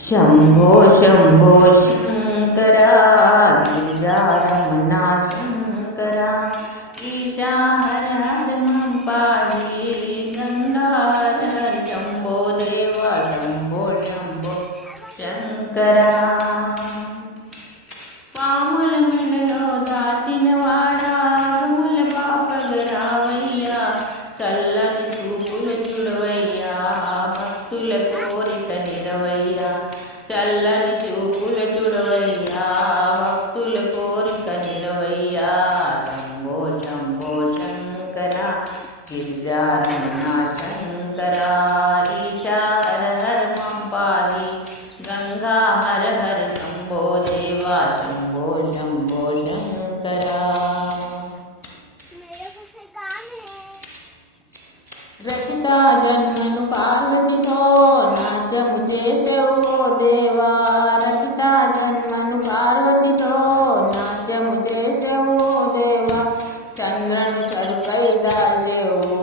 शंभो शंभो शंकरा गिरिजारमणा शंकरा ईशा हर हर मम पाहि गंगा हर हर शंभो देवा शंभो शंभो शंकरा पामुल मनलो दातिन वाड़ा मुल पापगरावैया चल्लन చూపులు చూడవయ్యా భక్తుల కోరిక నిరవయ్యా చల్లని చూపులు చూడవయ్యా భక్తుల కోరిక నిరవయ్యా శంభో శంభో శంకర గిరిజారమణ శంకర ఈశా హర హర మమ పాहि గంగా హర హర శంభో దేవా శంభో శంభో శంకర రచితా జన్మను పార్వతితో నాట్యము చేసేవో దేవా రచితా జన్మను పార్వతితో నాట్యము చేసేవో దేవా చంద్రను తలుపై దాల్లేవు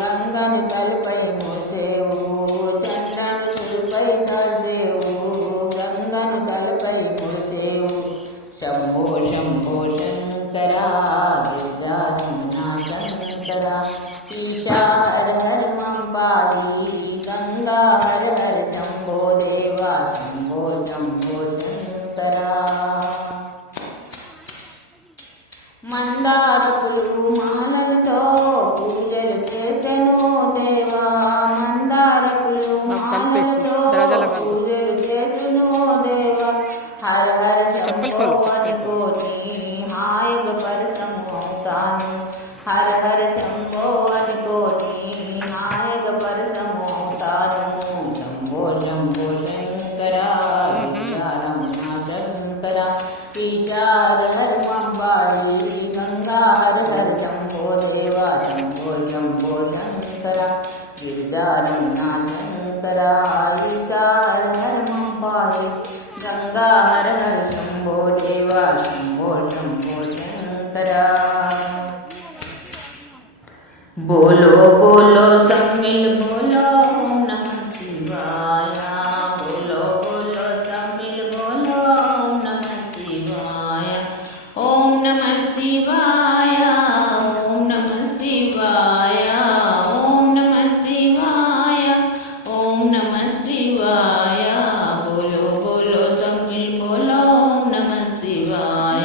గంగను తలుపై మోసేవు చంద్రను తలుపై దాల్లేవు గంగను తలుపై మోసేవు శంభో శంభో శంకర గిరిజారమణ శంకర ఈశా హర హర మమ పాहि గంగా హర హర శంభో దేవా శంభో శంభో శంకర మందారపులు మానలతో పూజలు చేసెను దేవా మందారపులు మానలతో పూజలు చేసెను దేవా హర హర శంభో అనుకోని హాయిగా పరసము అవుతాను హర హర శంభో అనుకోని హాయిగా పరసము అవుతాను శంభో శంభో శంకర గిరిజారమణ శంకర ఈశా హర హర మమ పాहि గంగా హర హర శంభో దేవా శంభో శంభో శంకర గిరిజారమణ శంకర ఈశా హర హర మమ పాहि గంగా హర హర శంభో దేవా శంభో శంభో శంకర बोलो बोलो सब मिल बोलो ओम नमः शिवाय बोलो बोलो सब मिल बोलो ओम नमः शिवाय ओम नमः शिवाय ओम नमः शिवाय ओम नमः शिवाय ओम नमः शिवाय बोलो बोलो सब मिल बोलो ओम नमः शिवाय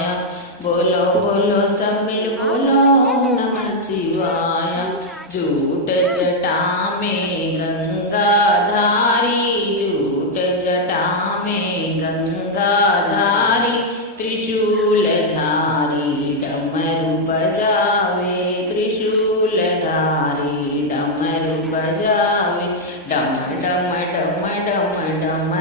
बोलो बोलो सब मिल बोलो ओम नमः शिवाय झूठ जटा में गंगाधारी झूठ जटा में गंगाधारी त्रिशूलधारी डमरू बजावे त्रिशूलधारी डमरू बजावे डम डम डम डम डम